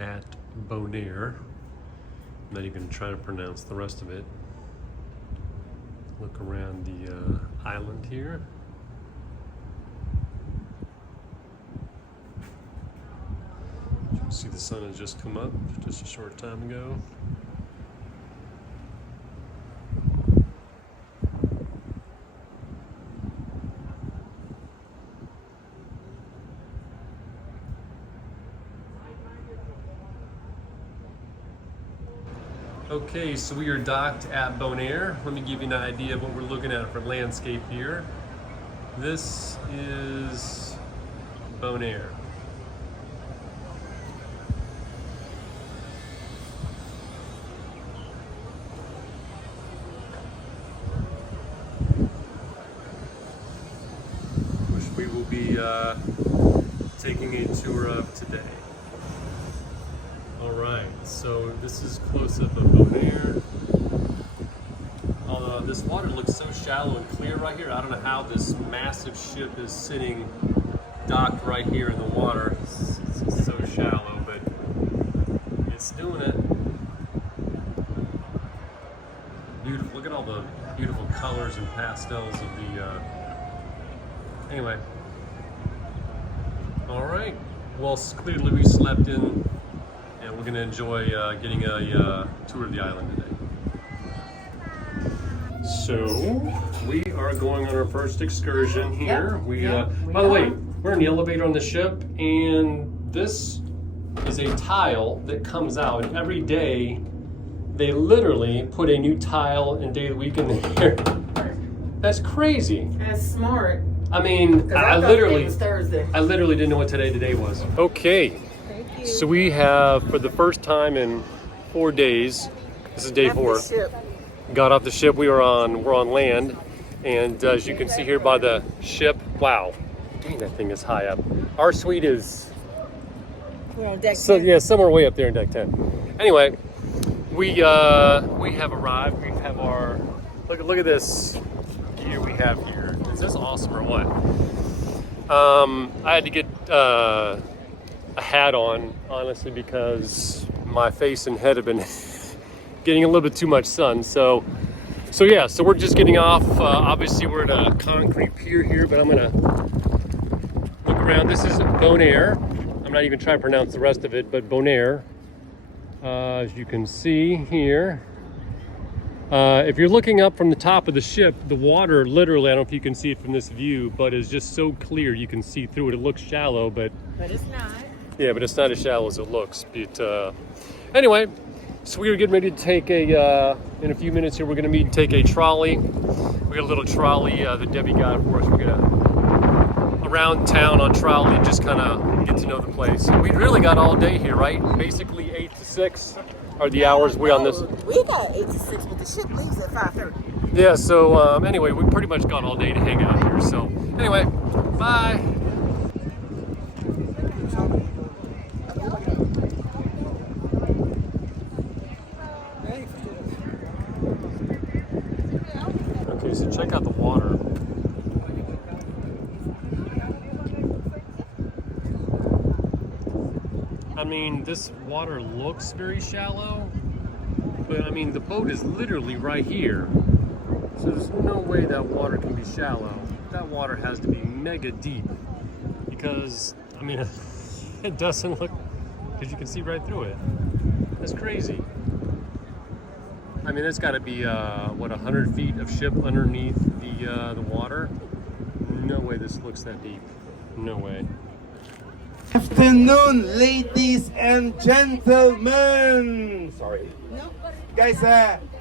at Bonaire. I'm not even trying to pronounce the rest of it. Look around the island here. You can see the sun has just come up just a short time ago. Okay, so we are docked at Bonaire. Let me give you an idea of what we're looking at for landscape here. This is Bonaire. Which we will be taking a tour of today. Alright, so this is close-up of Bonaire. Although this water looks so shallow and clear right here, I don't know how this massive ship is sitting docked right here in the water. It's so shallow, but it's doing it. Beautiful, look at all the beautiful colors and pastels of the, anyway. Alright, well clearly we slept in. And we're going to enjoy getting a tour of the island today. So, we are going on our first excursion here. By the way, we're in the elevator on the ship, and this is a tile that comes out. And every day, they literally put a new tile and day of the week in there. That's crazy. That's smart. I mean, I literally didn't know what today was. Okay. So we have, for the first time in 4 days, this is day 4, got off the ship. We're on land, and as you can see here by the ship, wow, dang, that thing is high up. Our suite is, we're on deck 10. So yeah, somewhere way up there in deck 10. Anyway, we have arrived. We have our look at this gear we have here. Is this awesome or what? I had to get a hat on, honestly, because my face and head have been getting a little bit too much sun. So yeah, so we're just getting off. Obviously we're at a concrete pier here, but I'm gonna look around. This is Bonaire. I'm not even trying to pronounce the rest of it, but Bonaire. As you can see here, if you're looking up from the top of the ship, the water literally, I don't know if you can see it from this view, but is just so clear you can see through it. It looks shallow, but it's not. Yeah, but it's not as shallow as it looks. But anyway, so we were getting ready to take in a few minutes here, we're going to take a trolley. We got a little trolley that Debbie got for us. We're going to around town on trolley and just kind of get to know the place. And we really got all day here, right? Basically 8 to 6 are the hours we on this. We got 8 to 6, but the ship leaves at 5:30. Yeah, so anyway, we pretty much got all day to hang out here. So anyway, bye. Okay, so check out the water. I mean, this water looks very shallow, but I mean, the boat is literally right here. So there's no way that water can be shallow. That water has to be mega deep because, I mean, it doesn't look, because you can see right through it. That's crazy. I mean, it's got to be, 100 feet of ship underneath the water. No way this looks that deep. No way. Afternoon, ladies and gentlemen. Sorry. Guys,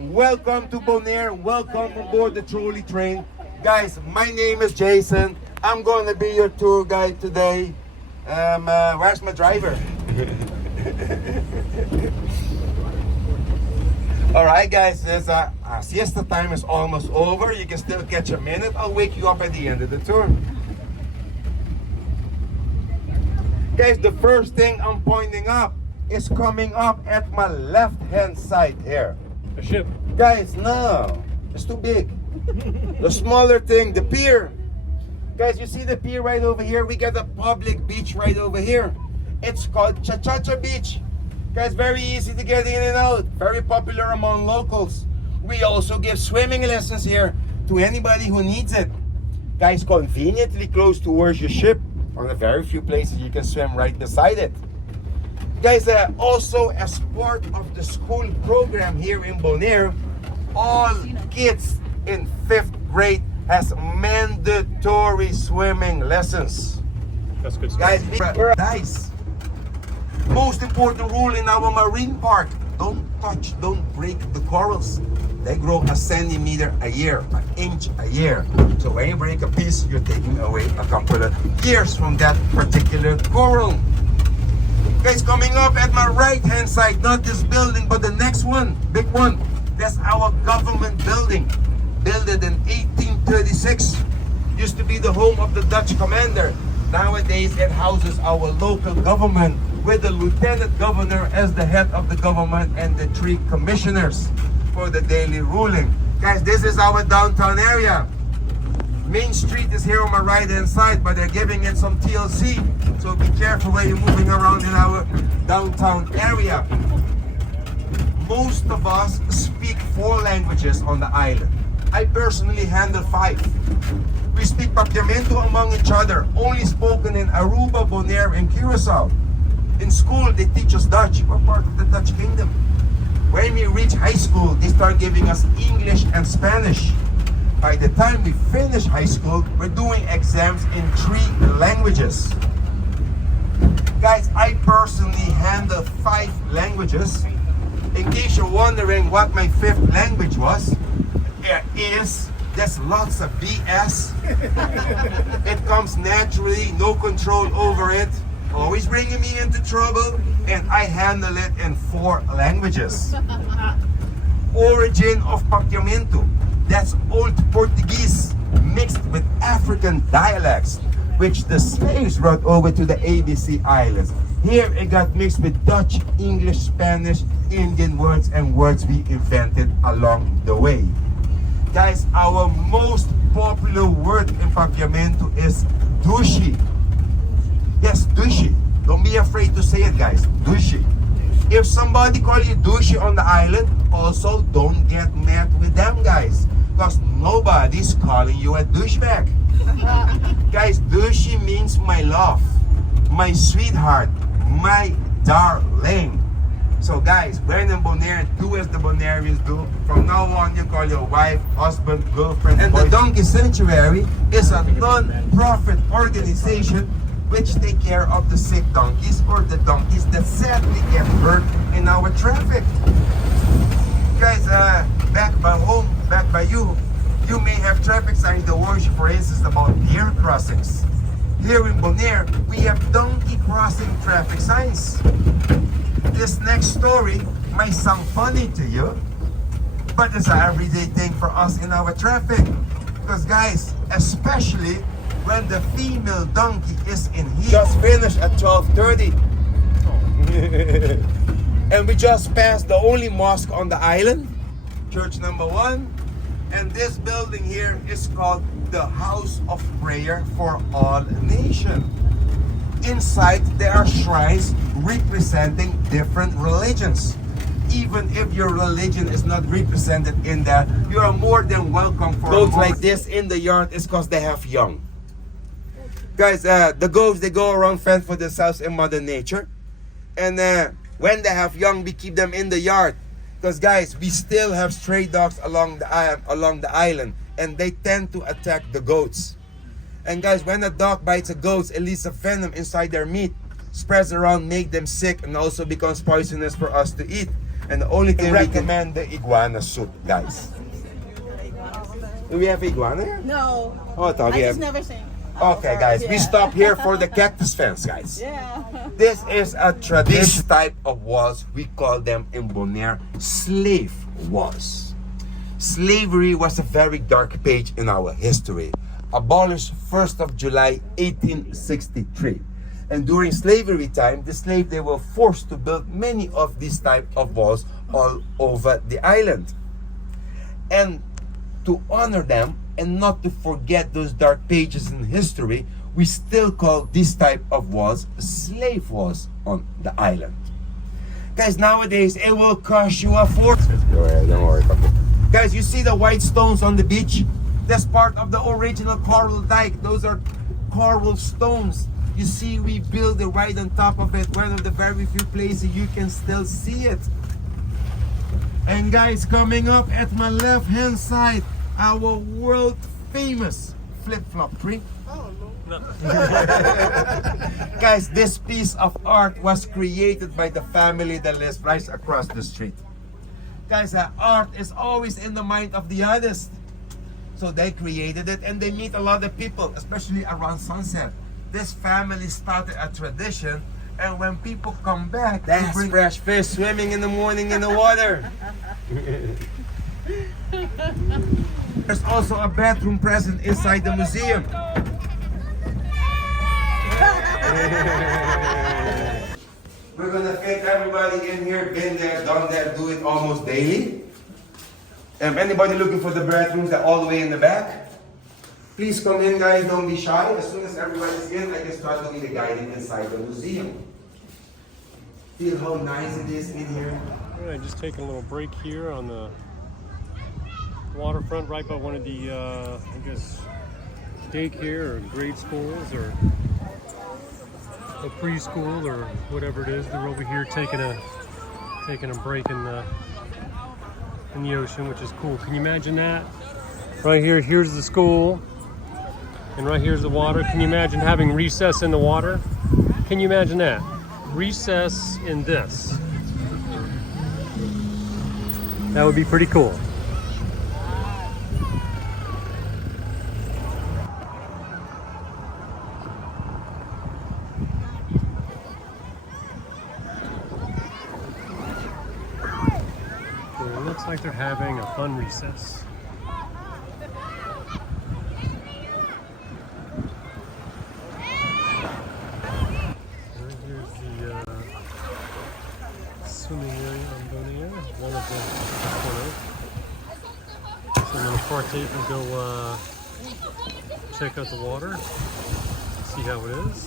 welcome to Bonaire. Welcome aboard the trolley train. Guys, my name is Jason. I'm going to be your tour guide today. Where's my driver? Alright guys, siesta time is almost over. You can still catch a minute. I'll wake you up at the end of the tour. Guys, the first thing I'm pointing up is coming up at my left hand side here. A ship. Guys, no, it's too big. The smaller thing, the pier. Guys, you see the pier right over here? We got a public beach right over here. It's called Cha-Cha-Cha Beach. Guys, very easy to get in and out. Very popular among locals. We also give swimming lessons here to anybody who needs it. Guys, conveniently close towards your ship. On a very few places you can swim right beside it. Guys, also as part of the school program here in Bonaire, all kids in 5th grade has mandatory swimming lessons. That's good stuff. Guys, nice. Most important rule in our marine park: don't touch, don't break the corals. They grow a centimeter a year, an inch a year. So when you break a piece, you're taking away a couple of years from that particular coral. Guys, coming up at my right hand side, not this building, but the next one, big one. That's our government building. Built in 1836. Used to be the home of the Dutch commander. Nowadays, it houses our local government with the lieutenant governor as the head of the government and the 3 commissioners for the daily ruling. Guys, this is our downtown area. Main Street is here on my right hand side, but they're giving it some TLC. So be careful when you're moving around in our downtown area. Most of us speak 4 languages on the island. I personally handle 5. We speak Papiamento among each other, only spoken in Aruba, Bonaire, and Curacao. In school, they teach us Dutch. We're part of the Dutch kingdom. When we reach high school, they start giving us English and Spanish. By the time we finish high school, we're doing exams in 3 languages. Guys, I personally handle 5 languages. In case you're wondering what my 5th language was, there's lots of BS. It comes naturally, no control over it. Always bringing me into trouble, and I handle it in 4 languages. Origin of Papiamento. That's Old Portuguese mixed with African dialects, which the slaves brought over to the ABC Islands. Here it got mixed with Dutch, English, Spanish, Indian words, and words we invented along the way. Guys, our most popular word in Papiamento is douche. Yes, douche. Don't be afraid to say it, guys. Douche. If somebody call you douche on the island, also don't get mad with them, guys, because nobody's calling you a douchebag. Guys, douche means my love, my sweetheart, my darling. So guys, when in Bonaire, do as the Bonaireans do. From now on, you call your wife, husband, girlfriend. And the Donkey Sanctuary is a non-profit organization which take care of the sick donkeys or the donkeys that sadly get hurt in our traffic. Guys, back by home, back by you may have traffic signs that warn you, for instance, about deer crossings. Here in Bonaire, we have donkey crossing traffic signs. This next story might sound funny to you, but it's an everyday thing for us in our traffic. Because guys, especially when the female donkey is in heat. Just finished at 12:30. And we just passed the only mosque on the island, church number 1. And this building here is called the House of Prayer for All Nations. Inside, there are shrines representing different religions. Even if your religion is not represented in that, you are more than welcome for goats like this in the yard is because they have young. Guys, the goats, they go around fend for themselves in Mother Nature. And when they have young, we keep them in the yard. Because guys, we still have stray dogs along the island, and they tend to attack the goats. And guys, when a dog bites a goat, it leaves a venom inside their meat, spreads around, make them sick, and also becomes poisonous for us to eat. And the only thing we recommend the iguana soup, guys. Do we have iguana here? No. Oh, I thought we have. Never seen. Okay, guys, we stop here for the cactus fence, guys. Yeah. This is a tradition type of walls. We call them in Bonaire slave walls. Slavery was a very dark page in our history. Abolished 1st of July 1863. And during slavery time, the slaves, they were forced to build many of these type of walls all over the island. And to honor them and not to forget those dark pages in history, we still call this type of walls slave walls on the island. Guys, nowadays it will cost you a fortune. Go ahead, don't worry about it. Guys, you see the white stones on the beach? That's part of the original coral dike. Those are coral stones. You see, we build it right on top of it. One of the very few places you can still see it. And guys, coming up at my left hand side, our world famous flip-flop tree. Guys, this piece of art was created by the family that lives right across the street. Guys, art is always in the mind of the artist. So they created it and they meet a lot of people, especially around sunset. This family started a tradition, and when people come back, they bring fresh fish swimming in the morning in the water. There's also a bathroom present inside the museum. We're gonna fit everybody in here, been there, done that, do it almost daily. Anybody looking for the bathrooms that all the way in the back? Please come in, guys, don't be shy. As soon as everybody's in, I can start doing the guiding inside the museum. Feel how nice it is in here. All right, just taking a little break here on the waterfront right by one of the, I guess, daycare or grade schools or a preschool or whatever it is. They're over here taking a break in the ocean, which is cool. Can you imagine that? Right here, here's the school, and right here's the water. Can you imagine having recess in the water? Can you imagine that? Recess in this. That would be pretty cool. It looks like they're having a fun recess. Here's the swimming area on Bonaire, one of the corners. So I'm going to partake and go check out the water, see how it is.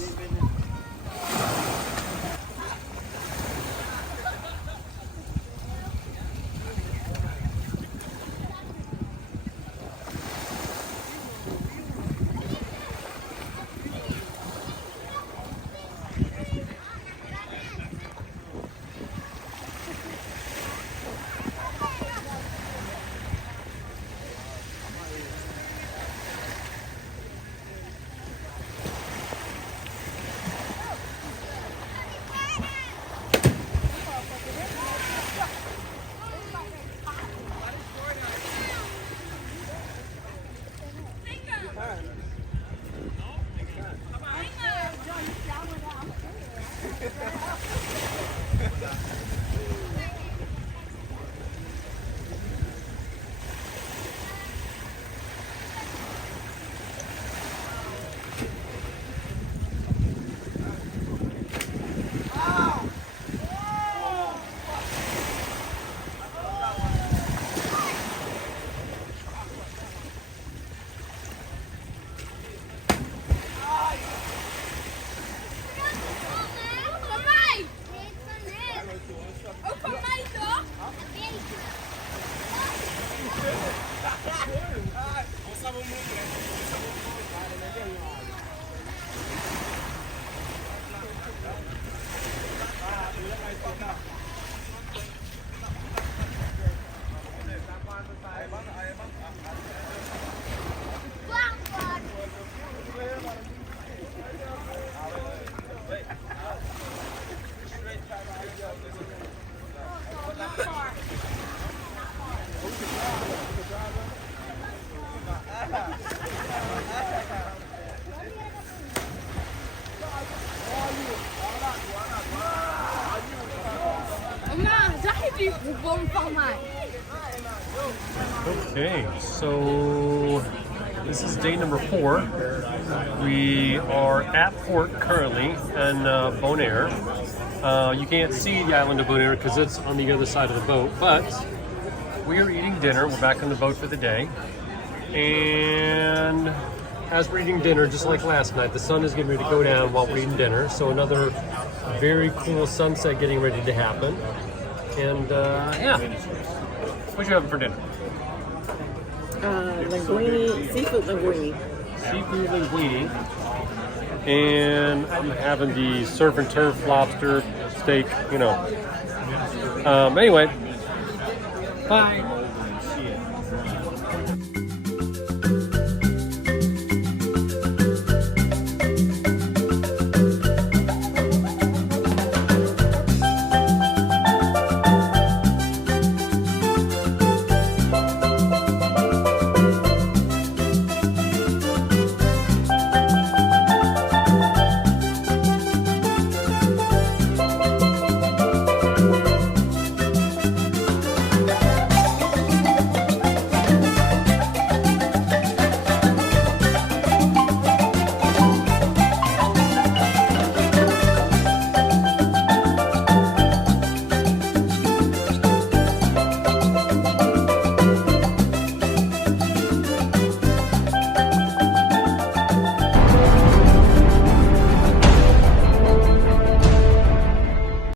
Okay, so this is day number 4. We are at port currently in Bonaire. You can't see the island of Bonaire because it's on the other side of the boat, but we are eating dinner. We're back on the boat for the day. And as we're eating dinner, just like last night, the sun is getting ready to go down while we're eating dinner. So another Very cool sunset getting ready to happen. And yeah, what you having for dinner? Linguine, seafood linguine. Seafood linguine. And I'm having the surf and turf lobster steak, you know. Anyway, bye.